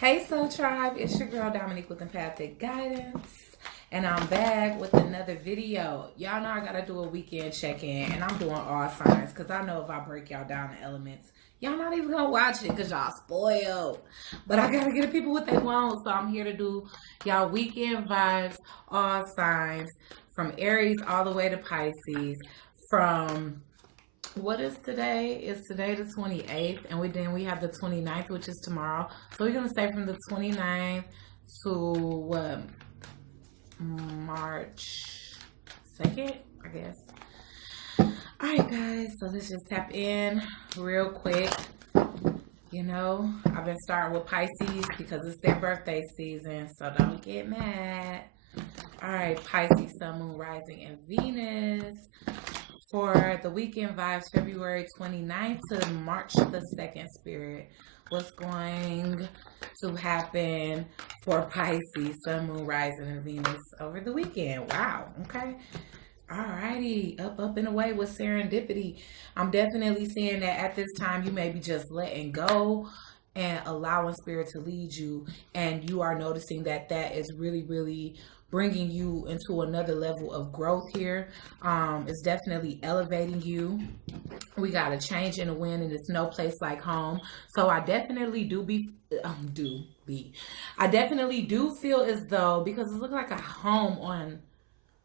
Hey Soul Tribe, it's your girl Dominique with Empathic Guidance, and I'm back with another video. Y'all know I gotta do a weekend check-in, and I'm doing all signs because I know if I break y'all down to elements, y'all not even gonna watch it because y'all spoiled. But I gotta get the people what they want, so I'm here to do y'all weekend vibes, all signs, from Aries all the way to Pisces, from what is today? It's today the 28th, and we have the 29th, which is tomorrow. So we're gonna say from the 29th to what, March 2nd, I guess. All right, guys. So let's just tap in real quick. You know, I've been starting with Pisces because it's their birthday season, so don't get mad. All right, Pisces, Sun, Moon, Rising, and Venus. For the weekend vibes, February 29th to March the 2nd, Spirit. What's going to happen for Pisces, Sun, Moon, Rising, and Venus over the weekend? Wow, okay. Alrighty, up and away with serendipity. I'm definitely seeing that at this time you may be just letting go and allowing Spirit to lead you, and you are noticing that is really bringing you into another level of growth here. It's definitely elevating you. We got a change in the wind, and it's no place like home. So I definitely I definitely do feel as though, because it looks like a home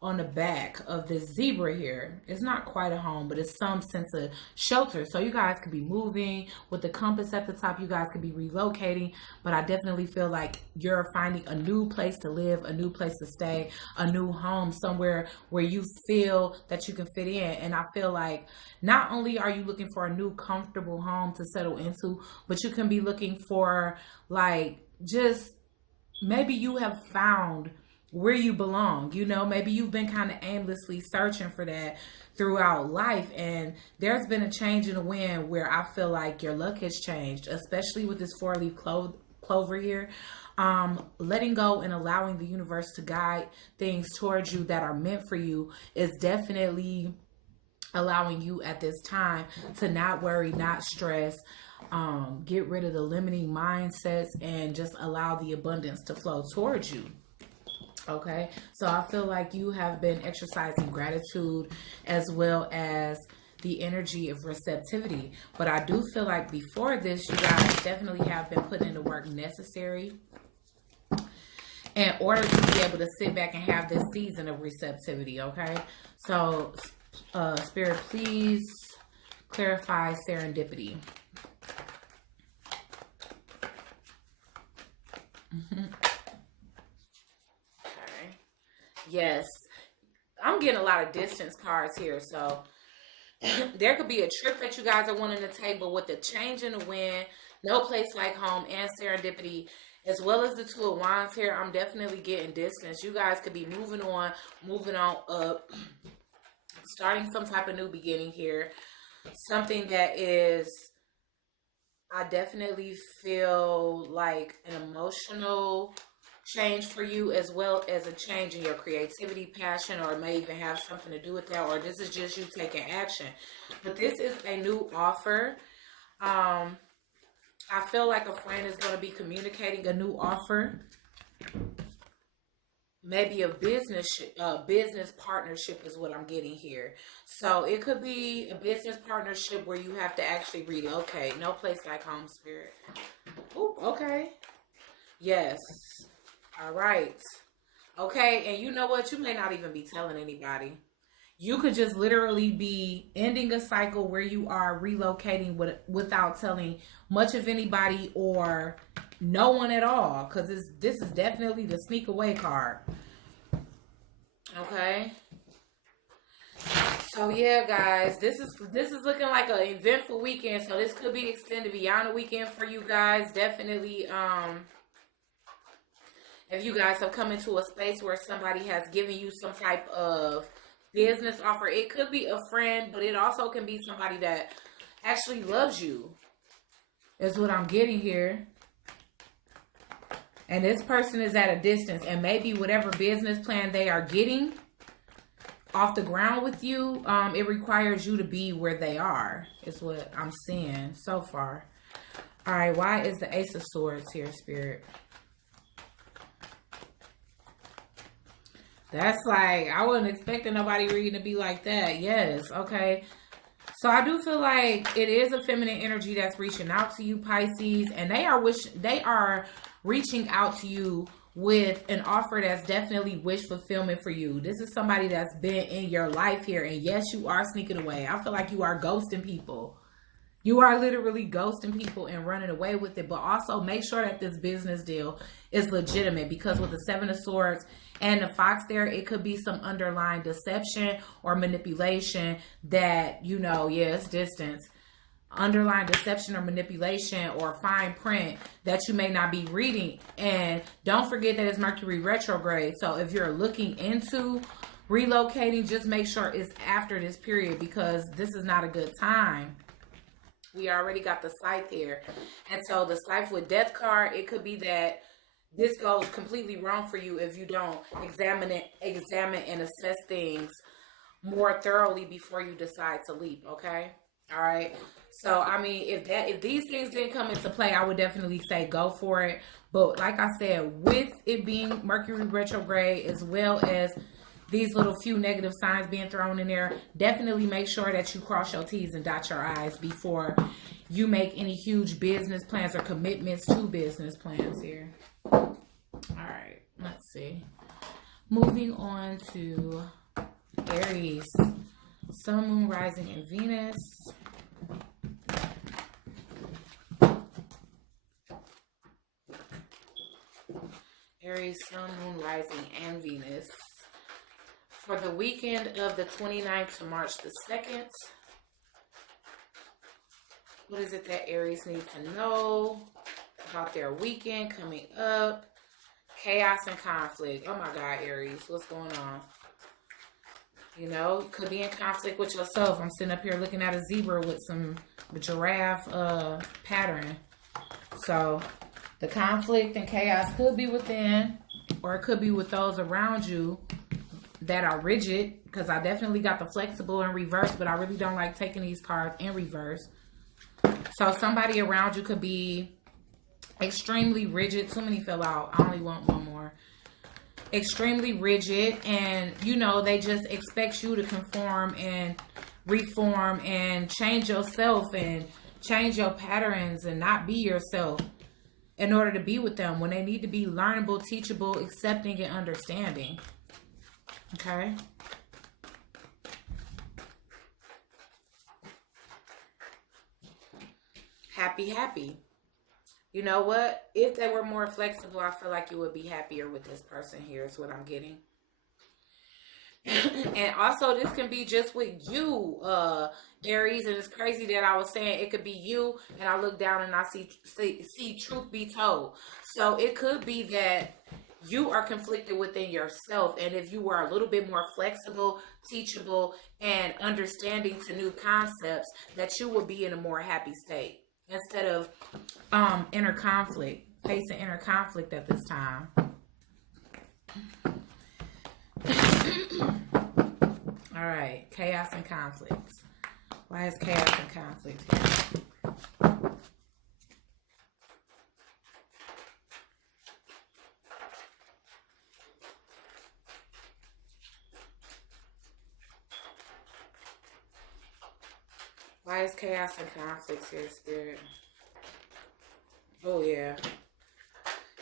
on the back of this zebra here. It's not quite a home, but it's some sense of shelter. So you guys could be moving with the compass at the top. You guys could be relocating, but I definitely feel like you're finding a new place to live, a new place to stay, a new home, somewhere where you feel that you can fit in. And I feel like not only are you looking for a new comfortable home to settle into, but you can be looking for, like, just maybe you have found where you belong. You know, maybe you've been kind of aimlessly searching for that throughout life, and there's been a change in the wind where I feel like your luck has changed, especially with this four-leaf clover here. Letting go and allowing the universe to guide things towards you that are meant for you is definitely allowing you at this time to not worry, not stress, get rid of the limiting mindsets, and just allow the abundance to flow towards you. Okay, so I feel like you have been exercising gratitude as well as the energy of receptivity. But I do feel like before this, you guys definitely have been putting in the work necessary in order to be able to sit back and have this season of receptivity. Okay, so Spirit, please clarify serendipity. Yes, I'm getting a lot of distance cards here, so there could be a trip that you guys are wanting to take, but with the change in the wind, no place like home, and serendipity, as well as the Two of Wands here, I'm definitely getting distance. You guys could be moving on up, starting some type of new beginning here. Something that is, I definitely feel like an emotional change for you, as well as a change in your creativity, passion, or it may even have something to do with that, or this is just you taking action. But this is a new offer. I feel like a friend is going to be communicating a new offer, maybe a business partnership is what I'm getting here. So it could be a business partnership where you have to actually relocate. No place like home, Spirit. Ooh, okay. Yes. All right. Okay, and you know what? You may not even be telling anybody. You could just literally be ending a cycle where you are relocating without telling much of anybody or no one at all, because this is definitely the sneak away card. Okay. So yeah, guys, this is looking like an eventful weekend. So this could be extended beyond the weekend for you guys. Definitely, if you guys have come into a space where somebody has given you some type of business offer, it could be a friend, but it also can be somebody that actually loves you, is what I'm getting here. And this person is at a distance, and maybe whatever business plan they are getting off the ground with you, it requires you to be where they are, is what I'm seeing so far. All right, why is the Ace of Swords here, Spirit? That's like, I wasn't expecting nobody reading to be like that. Yes, okay. So I do feel like it is a feminine energy that's reaching out to you, Pisces, and they are reaching out to you with an offer that's definitely wish fulfillment for you. This is somebody that's been in your life here, and yes, you are sneaking away. I feel like you are ghosting people. You are literally ghosting people and running away with it. But also make sure that this business deal is legitimate, because with the Seven of Swords and the Fox there, it could be some underlying deception or manipulation that, you know, yes, distance. Underlying deception or manipulation or fine print that you may not be reading. And don't forget that it's Mercury retrograde. So if you're looking into relocating, just make sure it's after this period, because this is not a good time. We already got the Scythe here. And so the Scythe with Death card, it could be that this goes completely wrong for you if you don't examine and assess things more thoroughly before you decide to leap, okay? All right. So, I mean, if these things didn't come into play, I would definitely say go for it. But like I said, with it being Mercury retrograde, as well as these little few negative signs being thrown in there, definitely make sure that you cross your T's and dot your I's before you make any huge business plans or commitments to business plans here. All right, let's see. Moving on to Aries, Sun, Moon, Rising, and Venus. Aries, Sun, Moon, Rising, and Venus. For the weekend of the 29th to March the 2nd, what is it that Aries needs to know about their weekend coming up? Chaos and conflict. Oh my God, Aries, what's going on? You know, you could be in conflict with yourself. I'm sitting up here looking at a zebra with some giraffe pattern. So the conflict and chaos could be within, or it could be with those around you that are rigid, because I definitely got the flexible in reverse, but I really don't like taking these cards in reverse. So somebody around you could be extremely rigid. Too many fell out. I only want one more. Extremely rigid, and you know, they just expect you to conform and reform and change yourself and change your patterns and not be yourself in order to be with them, when they need to be learnable, teachable, accepting, and understanding. Okay. Happy. You know what? If they were more flexible, I feel like you would be happier with this person here, is what I'm getting. And also, this can be just with you, Aries. And it's crazy that I was saying it could be you, and I look down and I see truth be told. So it could be that you are conflicted within yourself, and if you were a little bit more flexible, teachable, and understanding to new concepts, that you would be in a more happy state instead of facing inner conflict at this time. All right, chaos and conflicts. Why is chaos and conflict here? Why is chaos and conflicts here, Spirit? Oh, yeah.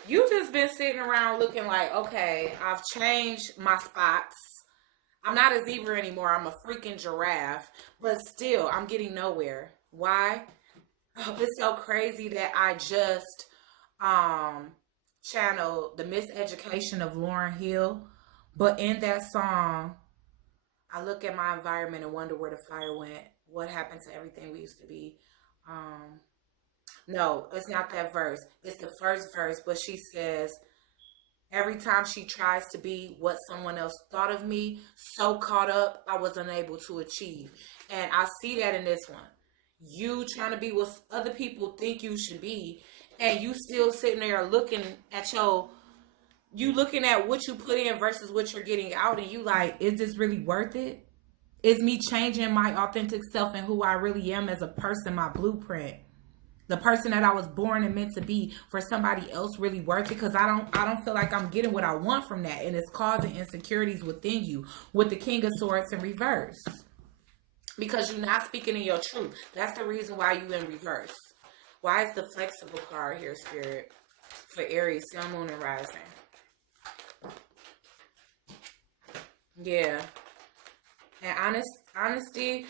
You just been sitting around looking like, okay, I've changed my spots. I'm not a zebra anymore. I'm a freaking giraffe. But still, I'm getting nowhere. Why? Oh, it's so crazy that I just channeled The Miseducation of Lauryn Hill. But in that song, I look at my environment and wonder where the fire went. What happened to everything we used to be? No, it's not that verse. It's the first verse, but she says, every time she tries to be what someone else thought of me, so caught up, I was unable to achieve. And I see that in this one. You trying to be what other people think you should be, and you still sitting there looking at looking at what you put in versus what you're getting out, and you like, is this really worth it? Is me changing my authentic self and who I really am as a person, my blueprint, The person that I was born and meant to be for somebody else really worth it? Because I don't feel like I'm getting what I want from that, and it's causing insecurities within you with the King of Swords in reverse. Because you're not speaking in your truth. That's the reason why you in reverse. Why is the flexible card here, Spirit? For Aries, Sun, Moon, and Rising. Yeah. And honestly,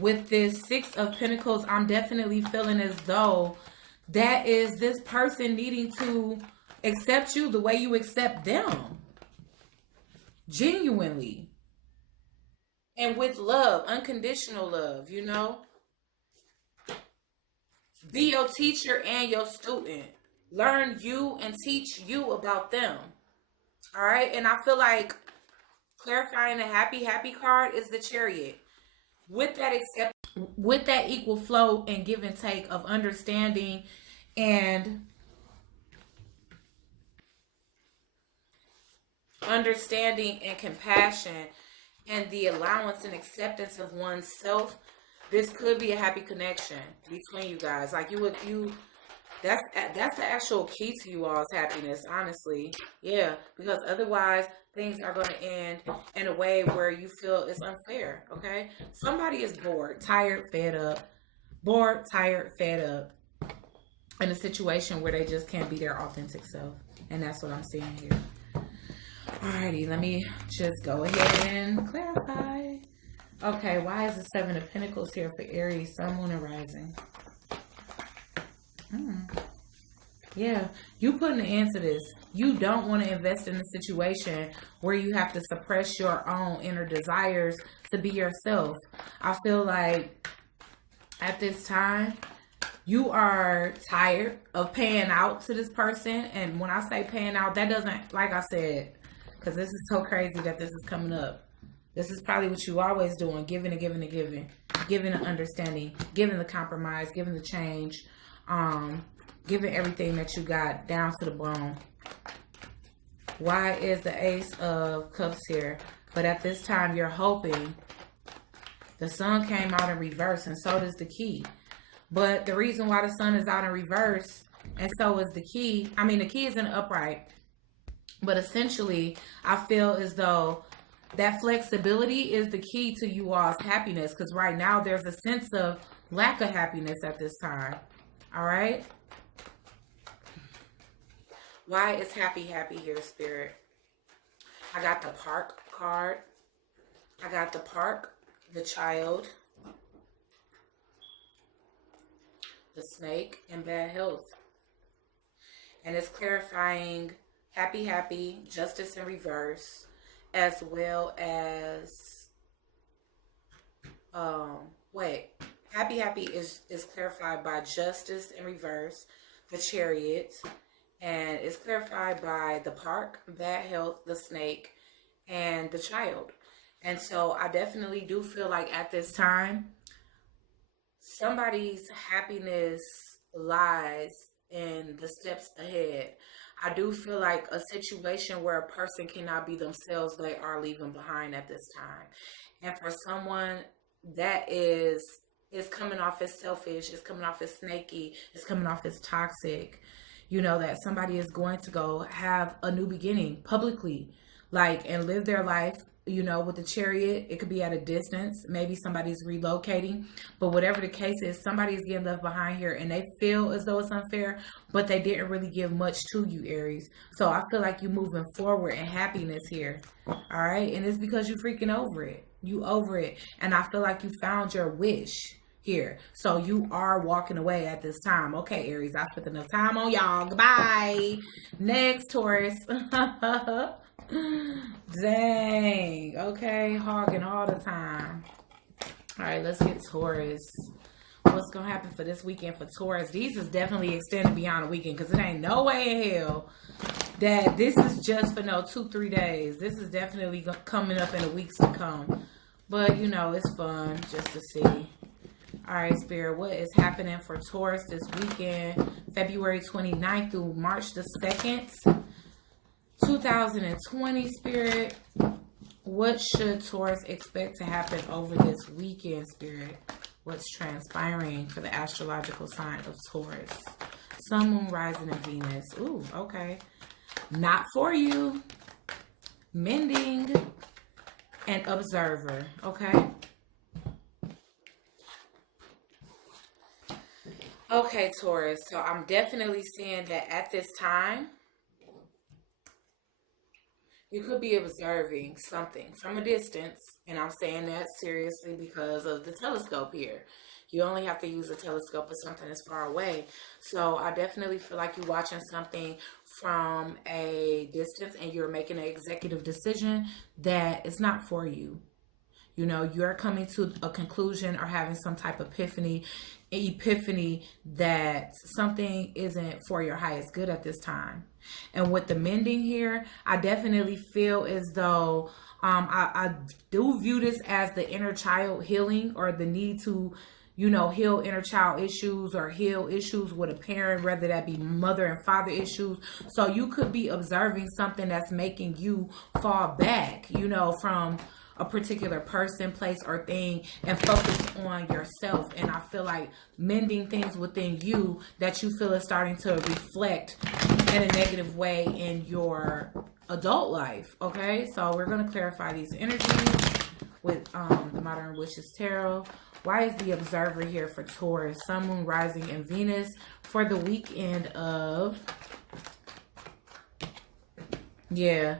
with this Six of Pentacles, I'm definitely feeling as though that is this person needing to accept you the way you accept them. Genuinely. And with love, unconditional love, you know. Be your teacher and your student. Learn you and teach you about them. All right? And I feel like clarifying the happy card is the Chariot. With that equal flow and give and take of understanding and compassion and the allowance and acceptance of oneself, this could be a happy connection between you guys. Like that's the actual key to you all's happiness, honestly. Yeah, because otherwise things are going to end in a way where you feel it's unfair, okay? Somebody is bored, tired, fed up. Bored, tired, fed up. In a situation where they just can't be their authentic self. And that's what I'm seeing here. Alrighty, let me just go ahead and clarify. Okay, why is the Seven of Pentacles here for Aries, Sun, Moon, and Rising? Yeah, you putting an end to this. You don't want to invest in a situation where you have to suppress your own inner desires to be yourself. I feel like at this time, you are tired of paying out to this person. And when I say paying out, that doesn't, like I said, because this is so crazy that this is coming up. This is probably what you always doing, giving and giving and giving. Giving the understanding, giving the compromise, giving the change, giving everything that you got down to the bone. Why is the Ace of Cups here? But at this time, you're hoping. The Sun came out in reverse, and so does the Key. But the reason why the Sun is out in reverse, and so is the Key. I mean, the Key is in the upright. But essentially, I feel as though that flexibility is the key to you all's happiness. Because right now, there's a sense of lack of happiness at this time. All right? Why is happy here, Spirit? I got the Park card. I got the Park, the Child, the Snake, and bad health. And it's clarifying happy, justice in reverse, as well as happy is clarified by justice in reverse, the Chariot, and it's clarified by the Park, bad health, the Snake, and the Child. And so I definitely do feel like at this time, somebody's happiness lies in the steps ahead. I do feel like a situation where a person cannot be themselves, they are leaving behind at this time. And for someone that is coming off as selfish, is coming off as snaky, is coming off as toxic, you know, that somebody is going to go have a new beginning publicly, like, and live their life. You know, with the Chariot, it could be at a distance. Maybe somebody's relocating. But whatever the case is, somebody's getting left behind here. And they feel as though it's unfair. But they didn't really give much to you, Aries. So I feel like you're moving forward in happiness here. All right? And it's because you're freaking over it. You over it. And I feel like you found your wish here. So you are walking away at this time. Okay, Aries, I spent enough time on y'all. Goodbye. Next, Taurus. Dang. Okay, hogging all the time. All right, let's get Taurus. What's gonna happen for this weekend for Taurus? These is definitely extended beyond a weekend, because it ain't no way in hell that this is just for 2-3 days. This is definitely coming up in the weeks to come. But you know, it's fun just to see. All right, Spirit, what is happening for Taurus this weekend, February 29th through March the 2nd? 2020, Spirit. What should Taurus expect to happen over this weekend, Spirit? what's transpiring for the astrological sign of Taurus. Sun, Moon, Rising, and Venus. Ooh, okay. Not for you. Mending and Observer, okay? Okay, Taurus. So I'm definitely seeing that at this time, you could be observing something from a distance, and I'm saying that seriously because of the telescope here. You only have to use a telescope if something is far away. So I definitely feel like you're watching something from a distance and you're making an executive decision that it's not for you. You know, you're coming to a conclusion or having some type of epiphany that something isn't for your highest good at this time. And with the mending here, I definitely feel as though I do view this as the inner child healing, or the need to, you know, heal inner child issues or heal issues with a parent, whether that be mother and father issues. So you could be observing something that's making you fall back, you know, from a particular person, place, or thing, and focus on yourself. And I feel like mending things within you that you feel is starting to reflect in a negative way in your adult life. Okay, so we're going to clarify these energies with the Modern Witches Tarot. Why is the Observer here for Taurus, Sun, Moon, Rising, and Venus for the weekend of... Yeah,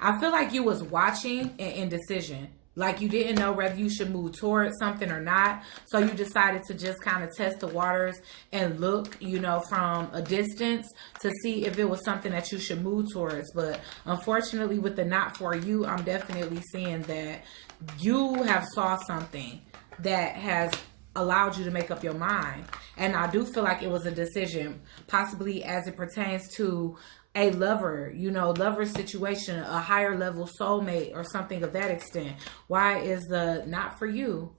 I feel like you was watching an indecision. Like you didn't know whether you should move towards something or not. So you decided to just kind of test the waters and look, you know, from a distance to see if it was something that you should move towards. But unfortunately, with the not for you, I'm definitely seeing that you have saw something that has allowed you to make up your mind. And I do feel like it was a decision, possibly as it pertains to a lover, you know, lover situation, a higher level soulmate or something of that extent. Why is the not for you?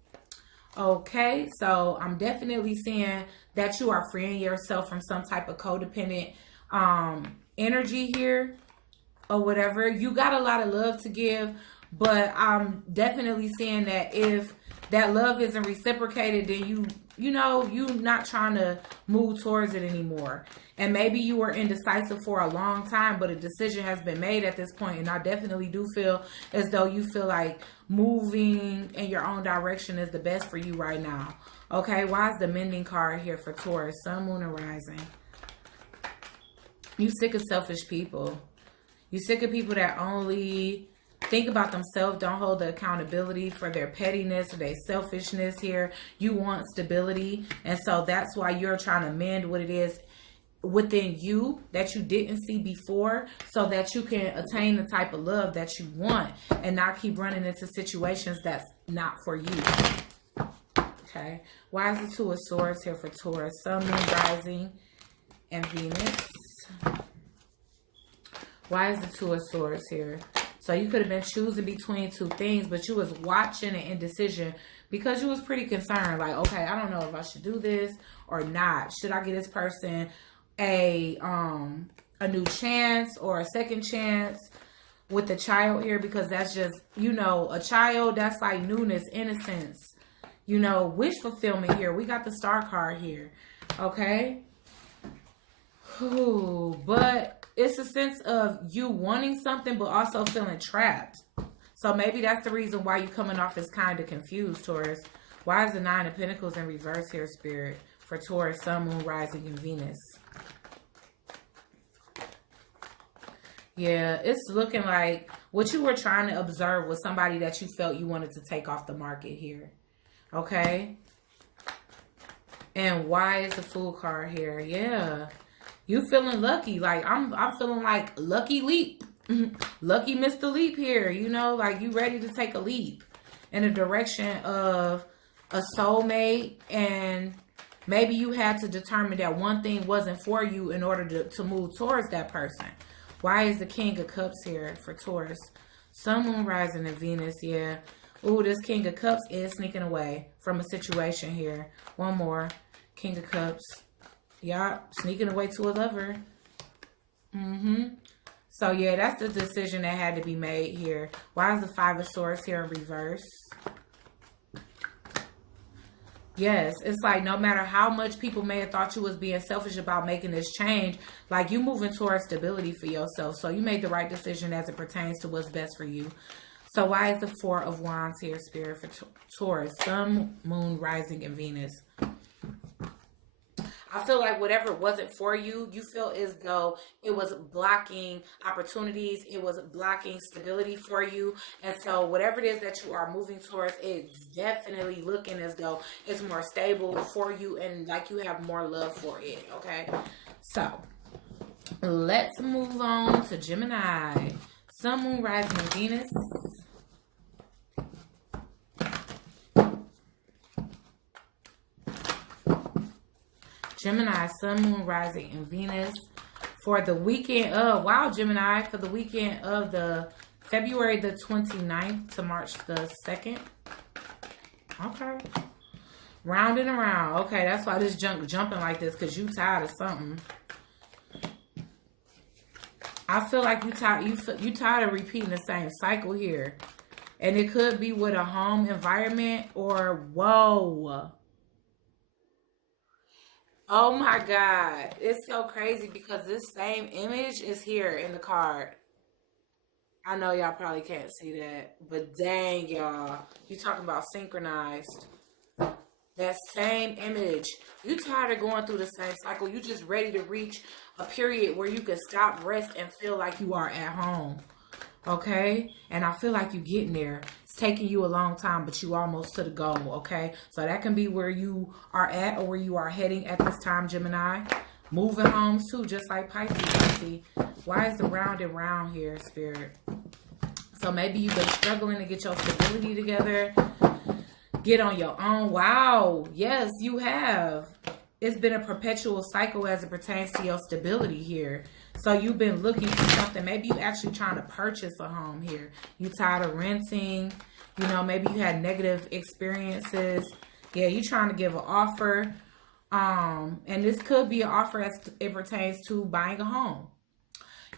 Okay, so I'm definitely seeing that you are freeing yourself from some type of codependent energy here or whatever. You got a lot of love to give, but I'm definitely seeing that if that love isn't reciprocated, then you know, you not trying to move towards it anymore. And maybe you were indecisive for a long time, but a decision has been made at this point. And I definitely do feel as though you feel like moving in your own direction is the best for you right now. Okay, why is the Mending card here for Taurus, Sun, Moon, and Rising? You sick of selfish people. You sick of people that only think about themselves, don't hold the accountability for their pettiness or their selfishness here. You want stability. And so that's why you're trying to mend what it is within you that you didn't see before, so that you can attain the type of love that you want and not keep running into situations that's not for you. Okay, why is the Two of Swords here for Taurus, Sun, Moon, Rising, and Venus? Why is the Two of Swords here? So you could have been choosing between two things, but you was watching an indecision because you was pretty concerned, like, okay, I don't know if I should do this or not. Should I give this person a new chance or a second chance with the child here? Because that's just, you know, a child, that's like newness, innocence, you know, wish fulfillment here. We got the Star card here. Okay. Ooh, but it's a sense of you wanting something, but also feeling trapped. So maybe that's the reason why you're coming off as kind of confused, Taurus. Why is the Nine of Pentacles in reverse here, Spirit, for Taurus, Sun, Moon, Rising, and Venus? Yeah, it's looking like what you were trying to observe was somebody that you felt you wanted to take off the market here. Okay? And why is the Fool card here? Yeah. You feeling lucky. Like, I'm feeling like lucky leap. Lucky Mr. Leap here. You know, like you ready to take a leap in the direction of a soulmate. And maybe you had to determine that one thing wasn't for you in order to move towards that person. Why is the King of Cups here for Taurus? Sun, Moon, Rising, and Venus. Yeah. Ooh, this King of Cups is sneaking away from a situation here. One more. King of Cups. Yeah, sneaking away to a lover. So, yeah, that's the decision that had to be made here. Why is the Five of Swords here in reverse? Yes, it's like no matter how much people may have thought you was being selfish about making this change, like you moving towards stability for yourself. So you made the right decision as it pertains to what's best for you. So why is the Four of Wands here, Spirit, for Taurus? Sun, Moon, Rising, and Venus. I feel like whatever wasn't for you, you feel as though it was blocking opportunities. It was blocking stability for you. And so whatever it is that you are moving towards, it's definitely looking as though it's more stable for you and like you have more love for it. Okay. So let's move on to Gemini. Sun, Moon, Rising, and Venus. Gemini, Sun, Moon, Rising, and Venus for the weekend of, wow, Gemini, for the weekend of the February the 29th to March the 2nd. Okay. Round and around. Okay, that's why this jumping like this, because you tired of something. I feel like you tired of repeating the same cycle here. And it could be with a home environment or, whoa. Oh my God. It's so crazy because this same image is here in the card. I know y'all probably can't see that, but dang, y'all. You talking about synchronized. That same image. You tired of going through the same cycle. You just ready to reach a period where you can stop, rest, and feel like you are at home. Okay? And I feel like you're getting there. It's taking you a long time, but you almost to the goal. Okay? So that can be where you are at or where you are heading at this time, Gemini. Moving homes too, just like Pisces. Pisces. Why is the round and round here, Spirit? So maybe you've been struggling to get your stability together. Get on your own. Wow. Yes, you have. It's been a perpetual cycle as it pertains to your stability here. So you've been looking for something. Maybe you actually trying to purchase a home here. You tired of renting. You know, maybe you had negative experiences. Yeah, you trying to give an offer. And this could be an offer as it pertains to buying a home.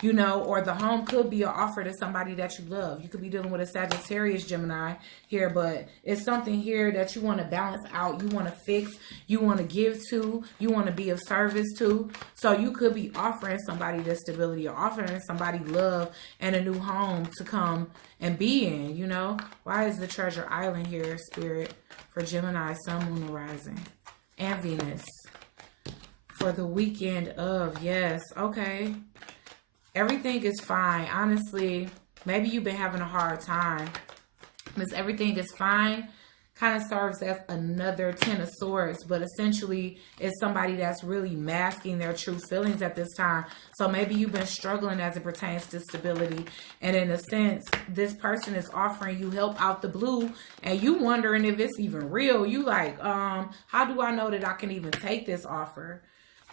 You know, or the home could be an offer to somebody that you love. You could be dealing with a Sagittarius Gemini here, but it's something here that you want to balance out. You want to fix, you want to give to, you want to be of service to. So you could be offering somebody this stability or offering somebody love and a new home to come and be in, you know. Why is the Treasure Island here, Spirit, for Gemini, Sun, Moon, and Rising, and Venus? For the weekend of, yes, okay. Everything is fine. Honestly, maybe you've been having a hard time. Because everything is fine kind of serves as another Ten of Swords. But essentially, it's somebody that's really masking their true feelings at this time. So maybe you've been struggling as it pertains to stability. And in a sense, this person is offering you help out the blue. And you wondering if it's even real. You like, how do I know that I can even take this offer?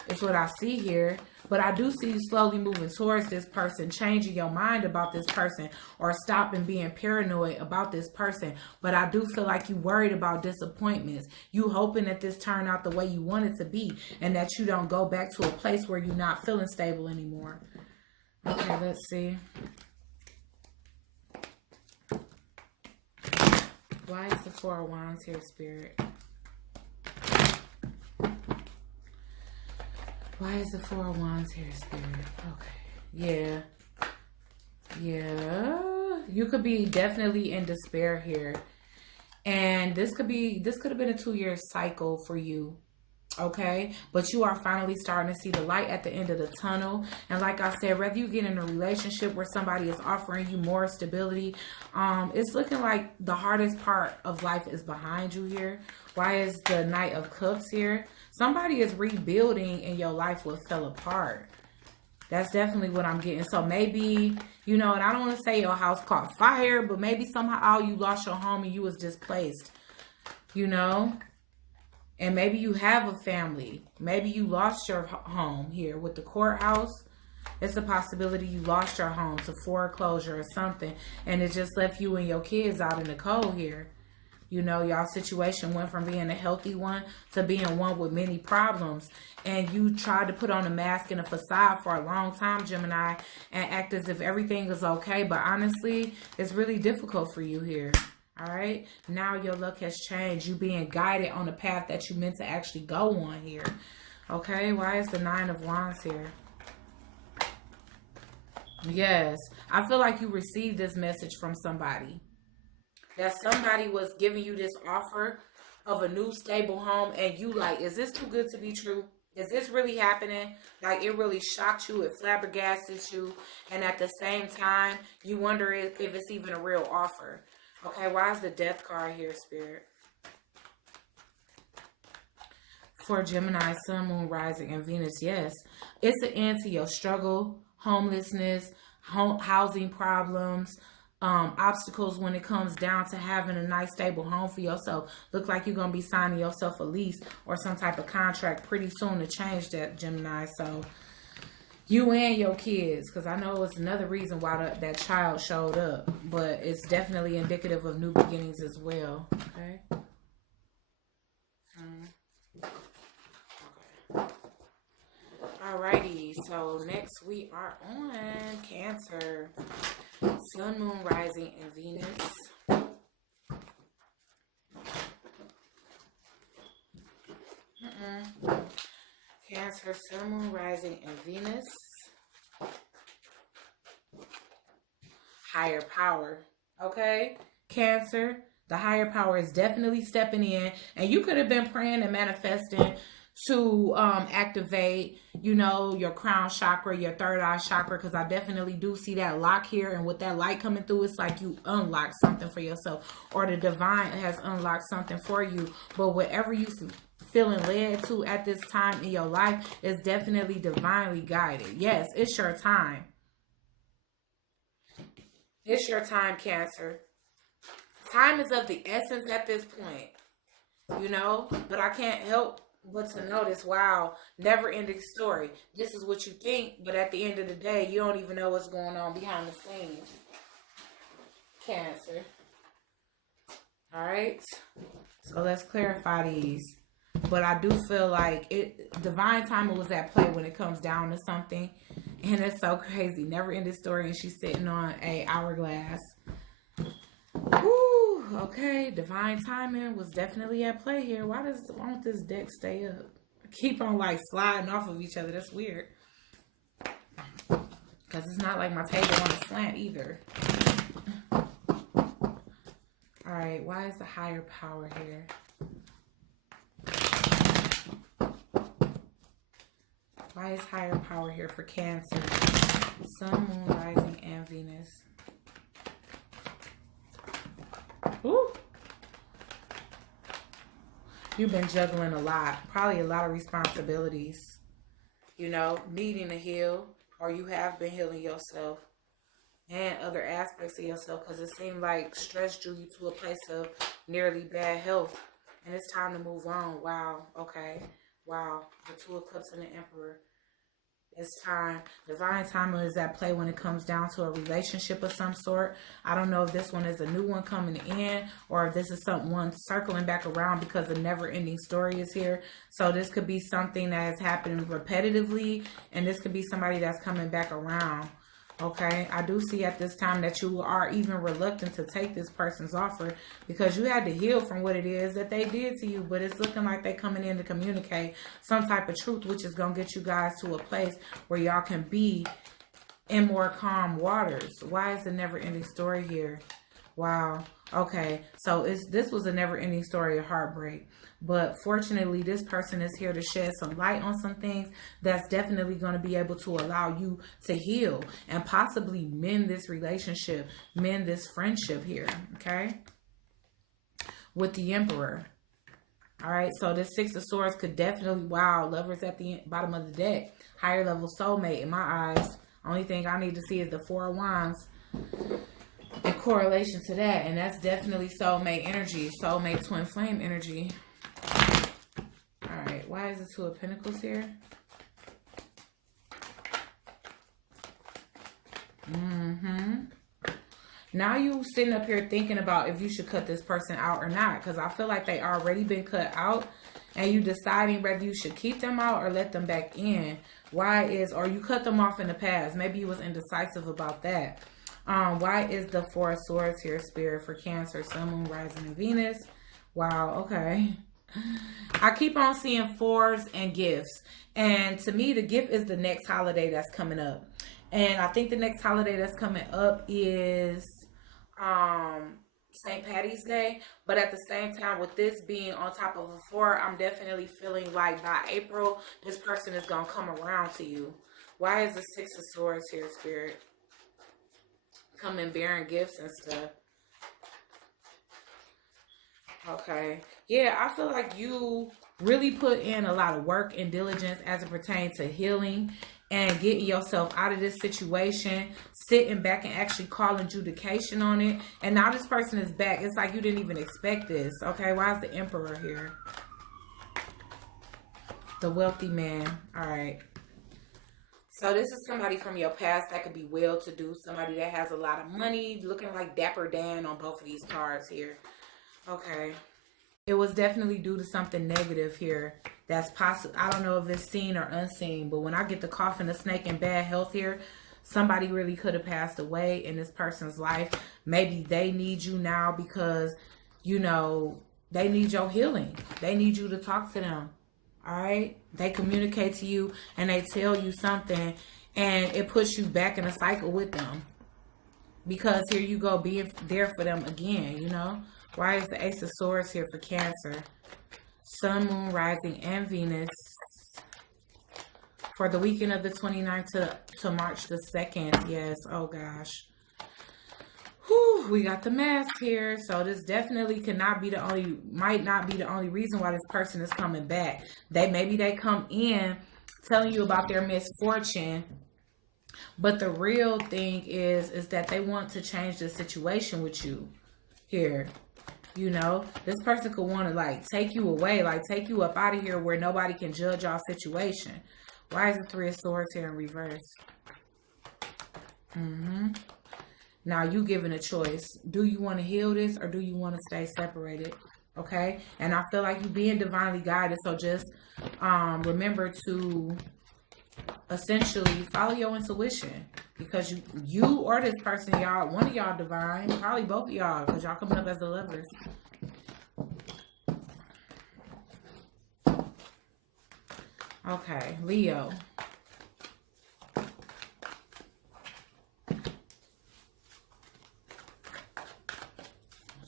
It's what I see here. But I do see you slowly moving towards this person, changing your mind about this person, or stopping being paranoid about this person. But I do feel like you worried about disappointments. You hoping that this turn out the way you want it to be, and that you don't go back to a place where you're not feeling stable anymore. Okay, let's see. Why is the Four of Wands here, Spirit? Why is the Four of Wands here, Spirit? Okay. Yeah. You could be definitely in despair here. And this could have been a 2-year cycle for you. Okay. But you are finally starting to see the light at the end of the tunnel. And like I said, whether you get in a relationship where somebody is offering you more stability, it's looking like the hardest part of life is behind you here. Why is the Knight of Cups here? Somebody is rebuilding and your life will fell apart. That's definitely what I'm getting. So maybe, you know, and I don't want to say your house caught fire, but maybe somehow you lost your home and you was displaced, you know? And maybe you have a family. Maybe you lost your home here with the courthouse. It's a possibility you lost your home to foreclosure or something. And it just left you and your kids out in the cold here. You know, y'all situation went from being a healthy one to being one with many problems. And you tried to put on a mask and a facade for a long time, Gemini, and act as if everything is okay. But honestly, it's really difficult for you here. All right. Now your luck has changed. You being guided on the path that you meant to actually go on here. Okay. Why is the 9 of Wands here? Yes. I feel like you received this message from somebody. That somebody was giving you this offer of a new stable home, and you like, is this too good to be true? Is this really happening? Like, it really shocked you, it flabbergasted you, and at the same time, you wonder if it's even a real offer. Okay, why is the Death card here, Spirit? For Gemini, Sun, Moon, Rising, and Venus, yes. It's an end to your struggle, homelessness, housing problems, obstacles when it comes down to having a nice stable home for yourself. Look like you're going to be signing yourself a lease or some type of contract pretty soon to change that, Gemini. So you and your kids, because I know it's another reason why that child showed up, but it's definitely indicative of new beginnings as well. Okay. Alrighty, so next we are on Cancer. Sun, Moon, Rising, and Venus. Cancer, Sun, Moon, Rising, and Venus. Higher power. Okay? Cancer, the higher power is definitely stepping in. And you could have been praying and manifesting to activate, you know, your crown chakra, your third eye chakra, because I definitely do see that lock here. And with that light coming through, it's like you unlock something for yourself, or the divine has unlocked something for you. But whatever you feeling led to at this time in your life is definitely divinely guided. Yes, it's your time. It's your time, Cancer. Time is of the essence at this point, you know, but I can't help but to notice, wow, never ending story. This is what you think, but at the end of the day, you don't even know what's going on behind the scenes. Cancer. All right. So let's clarify these. But I do feel like divine timing was at play when it comes down to something. And it's so crazy. Never ending story, and she's sitting on a hourglass. Woo, okay, divine timing was definitely at play here. Why won't this deck stay up? Keep on like sliding off of each other. That's weird. Because it's not like my table on a slant either. Alright, why is the higher power here? Why is higher power here for Cancer? Sun, Moon, Rising, and Venus. Ooh. You've been juggling a lot. Probably a lot of responsibilities. You know, needing to heal. Or you have been healing yourself. And other aspects of yourself. Because it seemed like stress drew you to a place of nearly bad health. And it's time to move on. Wow. Okay. Wow. The 2 of Cups and the Emperor. It's time. Divine timing is at play when it comes down to a relationship of some sort. I don't know if this one is a new one coming in, or if this is one circling back around because the never-ending story is here. So this could be something that is happening repetitively, and this could be somebody that's coming back around. Okay, I do see at this time that you are even reluctant to take this person's offer because you had to heal from what it is that they did to you. But it's looking like they're coming in to communicate some type of truth, which is going to get you guys to a place where y'all can be in more calm waters. Why is the never-ending story here? Wow. Okay, so this was a never-ending story of heartbreak. But fortunately, this person is here to shed some light on some things that's definitely going to be able to allow you to heal and possibly mend this relationship, mend this friendship here, okay? With the Emperor. All right, so this 6 of Swords could definitely, wow, Lovers at the bottom of the deck. Higher level soulmate in my eyes. Only thing I need to see is the 4 of Wands in correlation to that. And that's definitely soulmate energy, soulmate twin flame energy. Alright, why is the 2 of Pentacles here? Now you sitting up here thinking about if you should cut this person out or not. Because I feel like they already been cut out. And you deciding whether you should keep them out or let them back in. Or you cut them off in the past. Maybe you was indecisive about that. Why is the Four of Swords here, Spirit, for Cancer, Sun, Moon, Rising, and Venus? Wow, okay. I keep on seeing fours and gifts. And to me, the gift is the next holiday that's coming up. And I think the next holiday that's coming up is St. Patty's Day. But at the same time, with this being on top of a four, I'm definitely feeling like by April, this person is going to come around to you. Why is the Six of Swords here, Spirit? Coming bearing gifts and stuff. Okay. Yeah, I feel like you really put in a lot of work and diligence as it pertains to healing and getting yourself out of this situation, sitting back and actually calling adjudication on it. And now this person is back. It's like you didn't even expect this. Okay, why is the Emperor here? The wealthy man. All right. So this is somebody from your past that could be well-to-do, somebody that has a lot of money, looking like Dapper Dan on both of these cards here. Okay. It was definitely due to something negative here. That's possible. I don't know if it's seen or unseen, but when I get the coffin, the snake, and bad health here, somebody really could have passed away in this person's life. Maybe they need you now because, you know, they need your healing. They need you to talk to them. All right. They communicate to you and they tell you something and it puts you back in a cycle with them. Because here you go being there for them again, you know. Why is the Ace of Swords here for Cancer? Sun, Moon, Rising, and Venus. For the weekend of the 29th to March the 2nd. Yes. Oh, gosh. Whew, we got the mask here. So this definitely might not be the only reason why this person is coming back. Maybe they come in telling you about their misfortune. But the real thing is that they want to change the situation with you here. You know, this person could want to like take you away, like take you up out of here where nobody can judge y'all situation. Why is the Three of Swords here in reverse? Now you given a choice. Do you want to heal this or do you want to stay separated? Okay. And I feel like you being divinely guided. So just remember to essentially follow your intuition. Because you or this person, y'all, one of y'all divine, probably both of y'all, because y'all coming up as the lovers. Okay, Leo.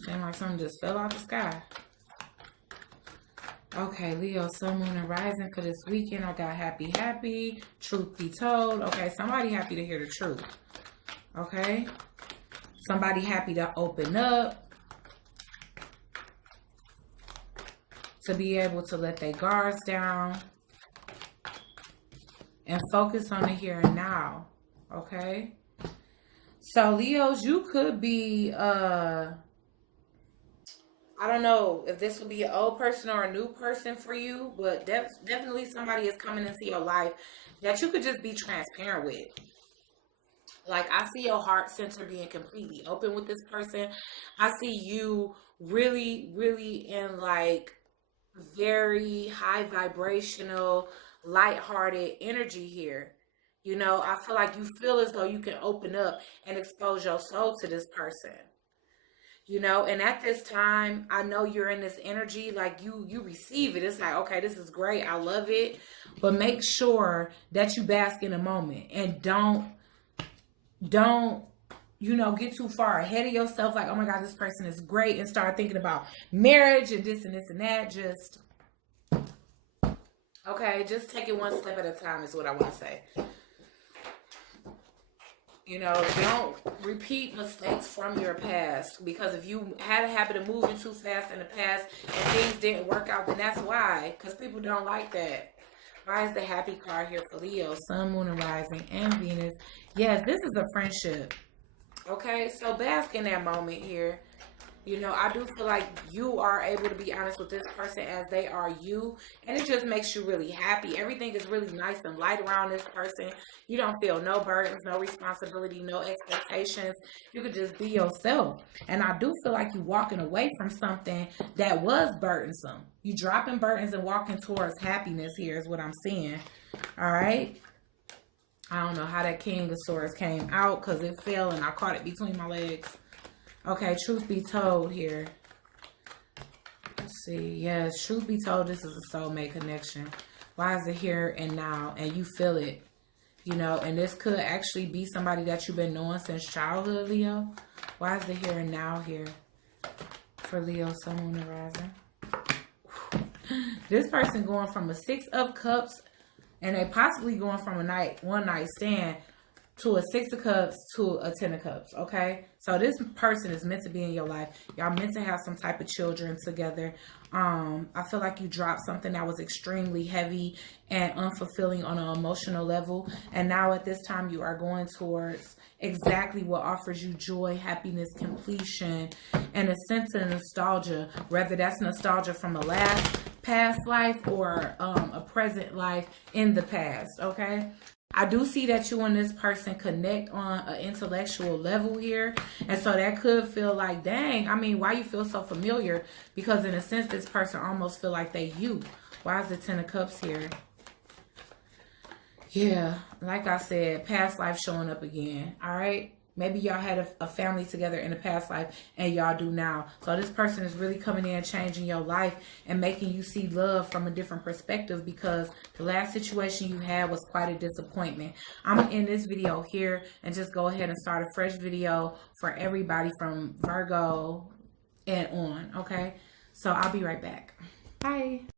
Seems like something just fell out the sky. Okay, Leo, Sun, Moon, and Rising for this weekend. I got happy. Truth be told. Okay, somebody happy to hear the truth. Okay. Somebody happy to open up. To be able to let their guards down. And focus on the here and now. Okay. So, Leos, you could be... I don't know if this will be an old person or a new person for you, but definitely somebody is coming into your life that you could just be transparent with. Like, I see your heart center being completely open with this person. I see you really, really in like very high vibrational, lighthearted energy here. You know, I feel like you feel as though you can open up and expose your soul to this person. You know, and at this time, I know you're in this energy, like you receive it. It's like, okay, this is great. I love it. But make sure that you bask in a moment and don't, you know, get too far ahead of yourself. Like, oh my God, this person is great. And start thinking about marriage and this and this and that. Just, okay, just take it one step at a time is what I want to say. You know, don't repeat mistakes from your past, because if you had a habit of moving too fast in the past and things didn't work out, then that's why, because people don't like that. Why is the happy card here for Leo? Sun, Moon, and Rising, and Venus. Yes, this is a friendship. Okay, so bask in that moment here. You know, I do feel like you are able to be honest with this person as they are you. And it just makes you really happy. Everything is really nice and light around this person. You don't feel no burdens, no responsibility, no expectations. You could just be yourself. And I do feel like you're walking away from something that was burdensome. You dropping burdens and walking towards happiness here is what I'm seeing. All right. I don't know how that King of Swords came out because it fell and I caught it between my legs. Okay, truth be told here. Let's see. Yes, truth be told, this is a soulmate connection. Why is it here and now? And you feel it, you know, and this could actually be somebody that you've been knowing since childhood, Leo. Why is the here and now here for Leo, Sun, Moon, and Rising? This person going from a 6 of Cups, and they possibly going from a one night stand to a 6 of Cups to a 10 of Cups, okay? So this person is meant to be in your life. Y'all meant to have some type of children together. I feel like you dropped something that was extremely heavy and unfulfilling on an emotional level. And now at this time, you are going towards exactly what offers you joy, happiness, completion, and a sense of nostalgia. Whether that's nostalgia from a past life or a present life in the past, okay? I do see that you and this person connect on an intellectual level here. And so that could feel like, dang, I mean, why you feel so familiar? Because in a sense, this person almost feel like they you. Why is the 10 of Cups here? Yeah, like I said, past life showing up again, all right? Maybe y'all had a family together in a past life and y'all do now. So this person is really coming in, changing your life and making you see love from a different perspective because the last situation you had was quite a disappointment. I'm going to end this video here and just go ahead and start a fresh video for everybody from Virgo and on, okay? So I'll be right back. Bye.